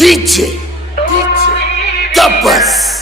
DJ, DJ, the bus.